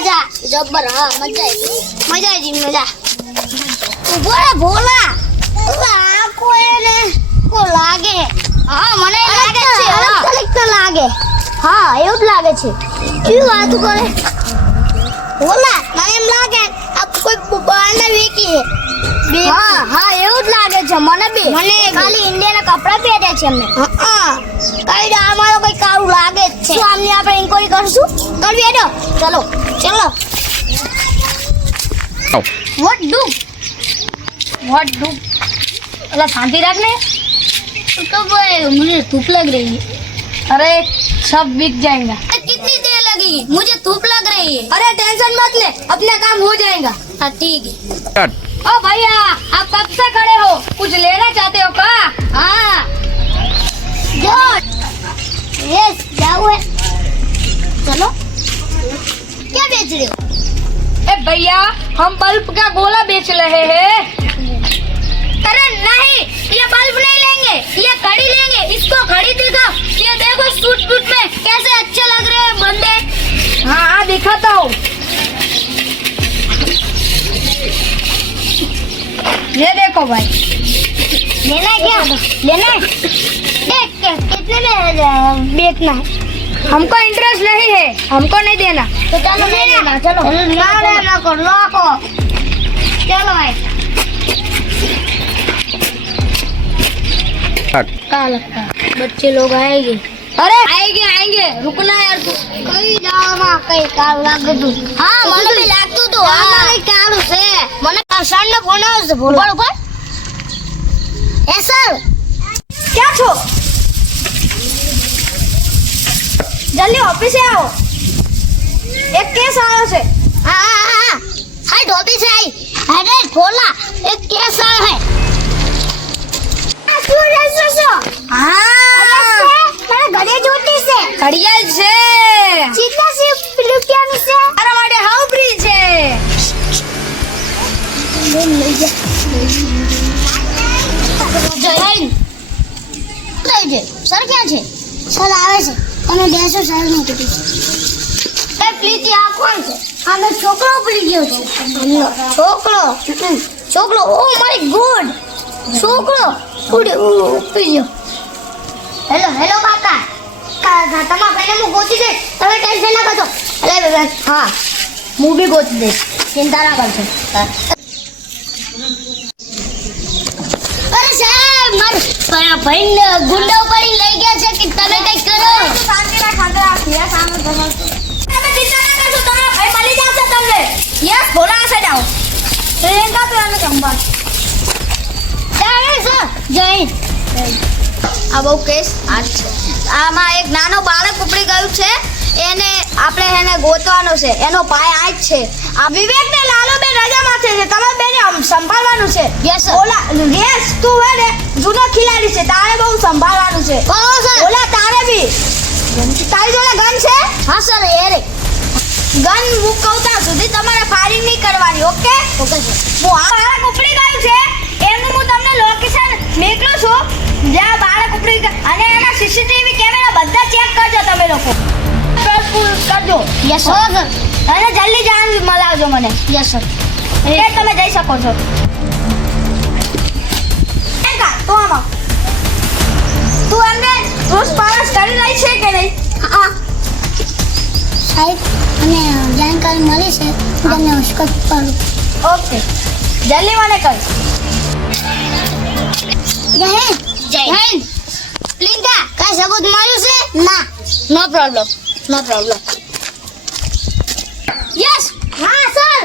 મજા જબ્બર હા મજા આવી મજા ઉભો રે ભોલા આ કોઈને કો લાગે હા મને લાગે છે અલગ તો લાગે હા એવું જ લાગે છે શું વાત કરે ભોલા મને એમ લાગે આ કોઈ બહારને વેકી છે હા હા એવું જ લાગે છે મને બી મને ખાલી ઇન્ડિયાના કપડા પહેર્યા છે એમને હા કઈ અમારો કોઈ કાળું લાગે જ છે શું આમની આપણે ઇન્ક્વાયરી કરશું કરવી હેડો ચલો ચલો व्हाट डू अल्लाह शांति रखने तो भाई मुझे धूप लग रही है अरे सब बिक जाएगा। कितनी देर लगेगी मुझे धूप लग रही है अरे टेंशन मत ले अपना काम हो जाएगा। हाँ ठीक है ओ भैया आप कब से खड़े हो कुछ लेना चाहते हो क्या? हाँ जो यस जाओ है चलो क्या बेच रहे हो ए भैया हम बल्ब का गोला बेच रहे हैं। अरे नहीं ये बल्ब नहीं लेंगे ये घड़ी लेंगे इसको घड़ी दिखाओ ये देखो सूट बूट में कैसे अच्छे लग रहे हैं बंदे हाँ हाँ दिखाता हूँ ये देखो भाई लेना है क्या लेना है देख कितने में बेचना है हमको इंटरेस्ट नहीं है हमको नहीं देना तो चलो नहीं लेना चलो ना लेना को लाको चलो भाई क्या लगता है बच्चे लोग आएंगे अरे आएंगे आएंगे रुकना यार तू कई जावा कई काल लागू तू हां મને બી લાગતું તો આ કઈ કાળું છે મને સણ ફોન આવશે બોલો ઉપર એ સર क्या छो जल्दी ऑफिस से आओ एक केस आयो से हां हां हां हाय धोबी से आई अरे खोला एक केस आया है મને ઘરે જોતી છે ઘડિયાળ છે ચિંતા છે રૂપિયાની છે તારા માટે હાઉ ફ્રી છે જયન કઈ છે સર ક્યાં છે સર આવે છે તમે બેસો સર ને કીધું એ પ્લીઝ આ કોણ છે આનો છોકરો પડી ગયો છે છોકરો ઓ માય ગોડ છોકરો પડી ગયો હેલો કાકા તમારા ભાઈને હું ગોતી દઈશ તમે ટેન્શન ના કરજો અરે હા હું બી ગોતી દઈશ ચિંતા ના કરજો અરે સાહેબ મારા ભાઈને ગુંડા ઉપાડી લઈ ગયા છે કે તમે કઈ કરો શાંતિ રાખ યસ આમ તમે ચિંતા ના કરશો તમારા ભાઈ મળી જશે તમને યસ ભોલા છે જાઓ પ્રિયંકા તો આને સંભાળ જય આ બહુ કેસ આમાં એક નાનો બાળક ઉપડી ગયું છે એને આપણે એને ગોતવાનો છે એનો ભાઈ આ જ છે આ વિવેક ને લાલો બે રજા માથે છે તમે બેને સંભાળવાનું છે યસ ઓલા યસ તું હે ને જૂનો ખિલાડી છે તારે બહુ સંભાળવાનું છે ઓલા તારે બી તારી જોડે ગન છે હા સર એ રે ગન મુકવતા સુધી તમારે ફાયરિંગ નહીં કરવાની ઓકે ઓકે સર હું આ બાળક ઉપડી ગયું છે એનું હું તમને લોકેશન મોકલું છું જ્યાં બાળક ઉપડી ગયું અને એના સીસીટીવી કેમેરા બધા ચેક કરજો તમે લોકો કરજો યસ સર અને જલ્દી જાણ મલાવજો મને યસ સર એ તમે જઈ શકો છો તો આમાં તું એમને રોજ પારસ કરી રહી છે કે નહીં હા સાહેબ મને જાણકારી મળી છે તમને ઉશ્કત કરું ઓકે જલ્દી મને કર જય હિન્દ લિંગા કઈ સબૂત મળ્યું છે ના નો પ્રોબ્લેમ યસ હા સર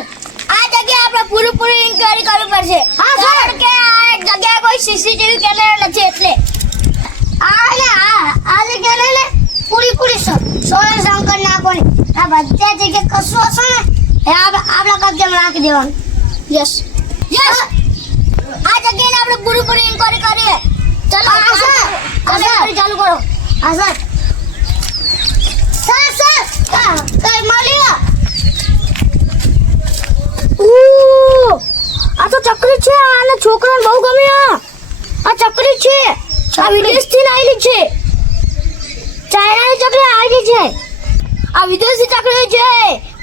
આ જગ્યાએ આપણે પૂરી ઇન્ક્વાયરી કરવી પડશે હા, સર. કારણ કે આ જગ્યાએ કોઈ સીસીટીવી કેમેરા નથી એટલે આ જગ્યા ને પૂરી સોળે શંકર નાખવાની આ બધા જગ્યાએ કશું હશે ને એ આપણા કબજામાં રાખી દેવાનું યસ યસ આ જગ્યાએ આપણે પૂરી ઇન્ક્વાયરી કરીએ ચલો હા, સર. ચાલુ કરો હા સર કઈ મળ્યું આ તો ચકરી છે આના છોકરાને બહુ ગમે આ ચકરી છે આ વિદેશથી આવેલી છે ચાઇનાની ચકરી આવેલી છે આ વિદેશી ચકરી છે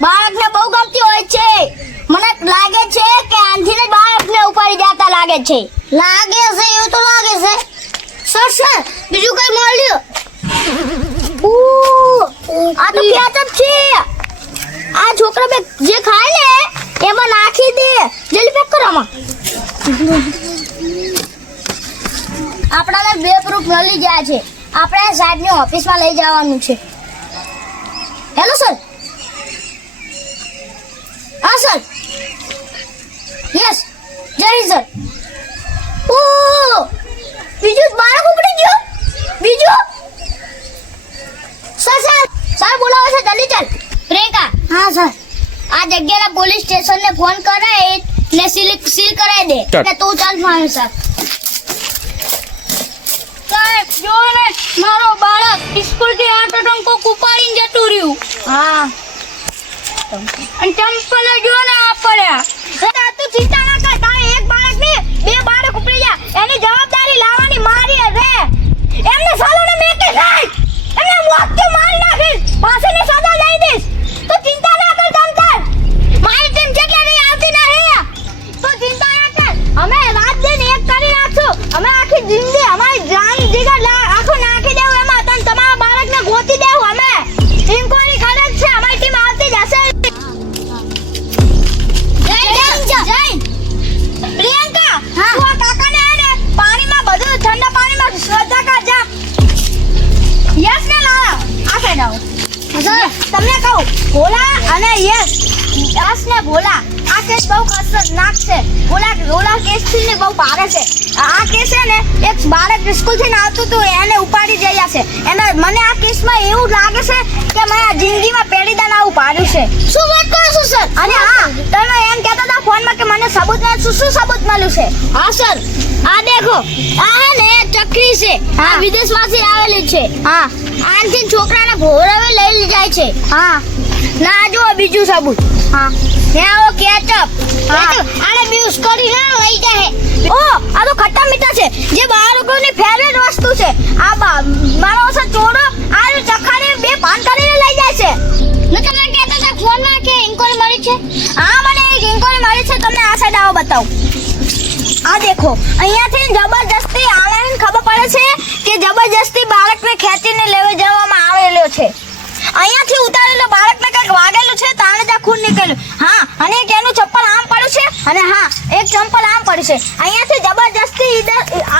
બાળકને બહુ છે એવું તો લાગે છે સર બીજું કઈ મળ્યું આ તો કેચઅપ છે આ છોકરા બે જે ખાય ને એમાં નાખી દે જલ્દી પેક કરો આમાં આપણાને 2 પ્રૂફ મળી ગયા છે આપણે સાહેબની ઓફિસમાં લઈ જવાનું છે હેલો સર હા સર યસ જય હિન્દ સર ઓ બીજું બાળક ઉપડી ગયો બીજું સર બોલાવો છે જલ્દી ચાલ પ્રિયંકા હા સર આ જગ્યાના પોલીસ સ્ટેશનને ફોન કરાય ને સીલ કરાવી દે ને તું ચાલ મારું સાહેબ જો ને મારો બાળક સ્કૂલથી આટો કુપાડીને જતું રહ્યું હા અને ચંપલ જો ને આ પડ્યા તું ચિંતા ના કર તારે એક બાળક ને 2 બાળક ઉપડી જા એની જવાબદારી લાવવાની મારી રે એમને સાલોને મેકે જાય એમને મોતથી મારી નાખીશ પાસેની સજા લઈ દઈશ તું ચિંતા ના કર તમતાર મારી ટીમ જેટલા નહીં આવતી નહીં તું ચિંતા ના કર અમે રાત દિન એક કરી નાખશું અમે આખી જિંદગી અમારી જાન જીગર આખું નાખી દેવું એમાં તને તમારા બાળકને ગોતી દેવું અમે ઇન્કવાયરી કરે છે અમારી ટીમ આવતી જશે પ્રિયંકા તું આ કાકાને આને પાણીમાં બધું ઠંડા પાણીમાં શ્રદ્ધા કર જા યસ ને લાલા આ સાઈડ આવો તમને કહું ભોલા અને યસ ને ભોલા આ કેસ બહુ ખતરનાક છે ભોલા કેસથી ને બહુ ભારે છે આ કેસ છે ને એક બાળક સ્કૂલથી આવતું હતું એને ઉપાડી જયા છે એને મને આ કેસમાં એવું લાગે છે કે મેં આ જિંદગીમાં પેડીદાન આવું પાડ્યું છે શું વાત કરો છો સર અને હા તમે એમ કહેતા હતા ફોનમાં કે મને સબૂત શું સબૂત મળ્યું છે હા સર આ દેખો આ ને ચક્રી છે આ વિદેશમાંથી આવેલી છે હા આનથી છોકરાને ભોરાવે લઈ જાય છે હા ના જો બીજું સબૂત હા હે આવો કેચઅપ આને બીઉસ કરી ના લઈ જાય ઓ આ તો ખટ્ટા મીઠા છે જે બાળકોની ફેવરેટ વસ્તુ છે આ મારો ઓછા ચોરો આ ચખાને 2 પાન કરીને લઈ જાય છે ન તમે કહેતા હતા ફોનમાં કે ઇન્કવાયરી મળી છે હા મને એક ઇન્કવાયરી મળી છે તમને આ સાઈડ આવો બતાવું આ દેખો અહીંયાથી જબરજસ્તી આલાને ખબર પડે છે કે જબરજસ્તી બાળકને ખેંચીને લેવા જવામાં આવેલો છે અહીંયાથી ઉતારેલો બાળકને કંઈક વાગેલું છે તાણે જ ખૂન નીકળ્યું હા અને એક એનું ચપ્પલ આમ પડ્યું છે અને હા એક ચંપલ આમ પડ્યું છે અહીંયાથી જબરજસ્તી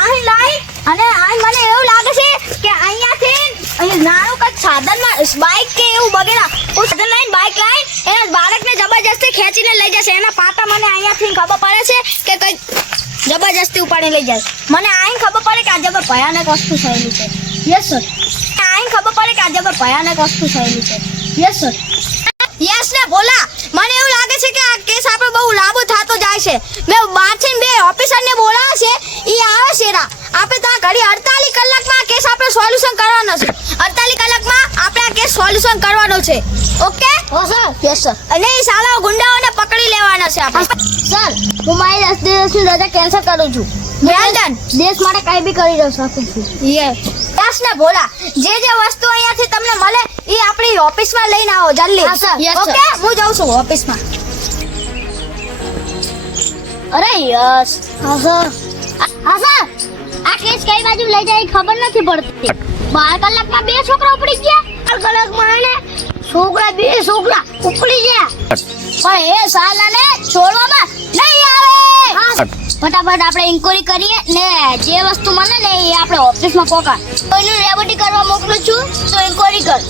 અહીં લાઈ અને મને એવું લાગે છે કે અહીંયાથી નાનું કંઈક સાધનમાં બાઇક કે એવું વગેરે સાધન લાઈન બાઇક લાઈન એના બાળકને જબરજસ્તી ખેંચીને લઈ જશે એના પાટા મને અહીંયાથી ખબર પડે છે કે કંઈક જબરજસ્તી ઉપાડી લઈ જાય મને અહીં ખબર પડે કે આ જબર ભયાનક વસ્તુ થયેલી છે યસ સર અહીં ખબર પડે કે આ જબર ભયાનક વસ્તુ થયેલી છે યસ સર યસ ને બોલા મને એવું લાગે છે કે આ કેસ આપણે બહુ લાંબો થતો જાય છે મેં બહારથી 2 ઓફિસરને બોલાવ્યા છે એ આવે છે આપણે તો આ ઘડી 48 કલાકમાં આ કેસ આપણે સોલ્યુશન કરવાનો છે 48 કલાકમાં આપણે આ કેસ સોલ્યુશન કરવાનો છે ઓકે હો સર યસ સર અને એ સાલા ગુંડાઓને પકડી લેવાના છે આપણે સર હું મારી 10 દિવસની રજા કેન્સલ કરું છું વેલ દેશ માટે કંઈ બી કરી શકું છું યસ ને ભોલા જે વસ્તુ અહીંયાથી તમને મળે એ આપણી ઓફિસમાં લઈને આવો જલ્દી ઓકે હું જાઉં છું ઓફિસમાં અરે યસ હા સર આ કેસ કઈ બાજુ લઈ જાય ખબર નથી પડતી 12 કલાકમાં 2 છોકરા ઉપડી ગયા 12 કલાકમાં ને છોકરા 2 છોકરા ઉપડી ગયા પણ એ સાલાને છોડવામાં નહીં આવે ફટાફટ આપણે ઇન્ક્વાયરી કરીએ ને જે વસ્તુ મળે ને એ આપણે ઓફિસમાં પહોંચા કોઈનું રેબોટી કરવા મોકલું છું તો ઇન્ક્વાયરી કર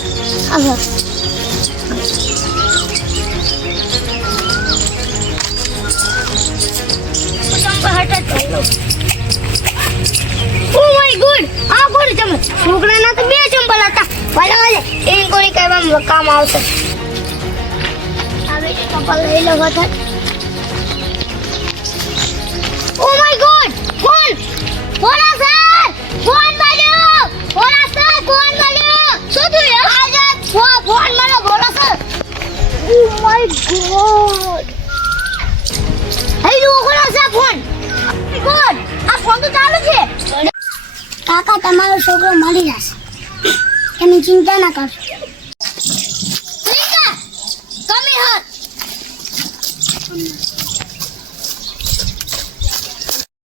ઓ માય ગોડ આ કોણ ચમચ છોકરાના તો 2 ચંપલ હતા ભલે ઇન્ક્વાયરી કરવામાં કામ આવશે હવે ચંપલ લઈ લો વખત Oh my God! Phone! Phone sir! Phone મળ્યો! Phone sir! Phone મળ્યો! શું થયું? આજે phone મળ્યો બોલો સર. Oh my God! હે જો કોનો છે phone? Oh my God! આ phone તો ચાલુ છે. કાકા તમારો છોકરો મળી જશે. એની ચિંતા ના કરશો. પ્રિયંકા! Come here!